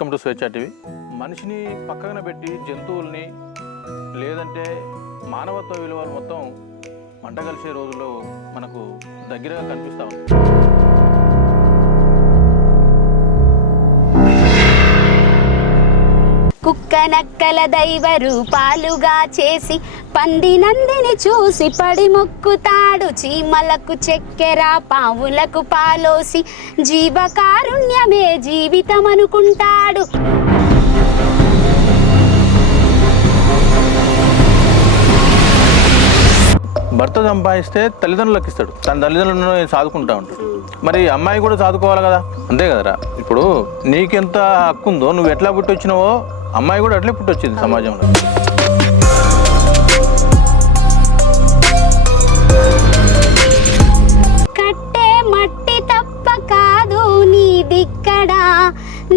Welcome to స్వేచ్ఛ TV. మనిషిని పక్కన పెట్టి జంతువుల్ని లేదంటే మానవత్వ విలువలు మొత్తం మంటగలిసే రోజుల్లో మనకు దగ్గరగా కనిపిస్తూ ఉంది. కుక్క నక్కల దైవ రూపాలుగా చేసి పంది నందిని చూసి పడి మొక్కుతాడు. చీమలకు చక్కెర పావులకు పాలోసి జీవకారుణ్యమే జీవితం అనుకుంటాడు. భర్త సంపాదిస్తే తల్లిదండ్రులకు ఇస్తాడు, తన తల్లిదండ్రులను సాదుకుంటా ఉంటాడు. మరి అమ్మాయి కూడా సాదుకోవాలి కదా, అంతే కదరా. ఇప్పుడు నీకెంత హక్కు ఉందో, నువ్వు ఎట్లా పుట్టొచ్చినావో అమ్మాయి కూడా అట్లే పుట్టొచ్చింది సమాజంలో. కట్టే మట్టి తప్ప కాదు నీదిక్కడ,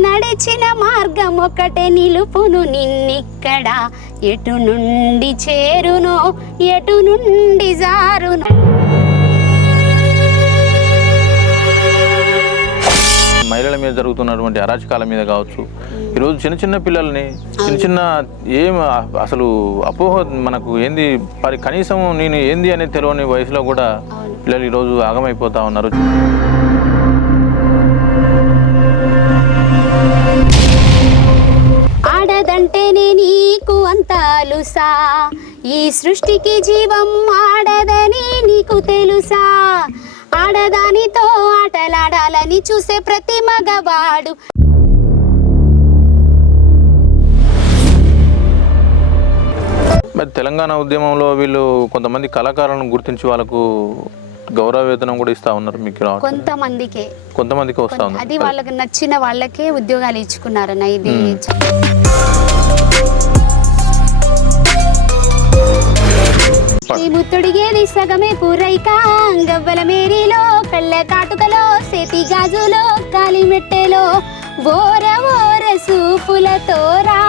నడిచిన మార్గం ఒకటే నిలుపును నిన్నిక్కడ. ఎటు నుండి చేరునో ఎటు నుండి జారునో. మహిళల మీద జరుగుతున్నటువంటి అరాచకాల మీద కావచ్చు, ఈరోజు చిన్న చిన్న పిల్లల్ని చిన్న ఏం అసలు అపోహ మనకు ఏంది కనీసం నేను ఏంది అనేది తెలియని వయసులో కూడా పిల్లలు ఈరోజు ఆగమైపోతా ఉన్నారు. ఆడదంటేనే నీకు అంత అలుసా, ఈ సృష్టికి జీవం ఆడదని నీకు తెలుసా. ఆడదానితో ఆటలాడాలని చూసే ప్రతి మగవాడు మరి తెలంగాణ ఉద్యమంలో వీళ్ళు కొంతమంది కళాకారులను గుర్తించి వాళ్ళకు గౌరవ వేతనం కూడా ఇస్తా ఉన్నారు. మీకు కొంతమందికి వస్తా ఉంది. అది వాళ్ళకి నచ్చిన వాళ్ళకే ఉద్యోగాలు ఇచ్చుకున్నారన్న. ఇది ముత్తుడిగేది సగమే పూరైక, గవ్వల మేరీలో కళ్ళ కాటుకలో సేతి గాజులో కాలిమెట్టెలో ఓర ఓర సూపులతో రా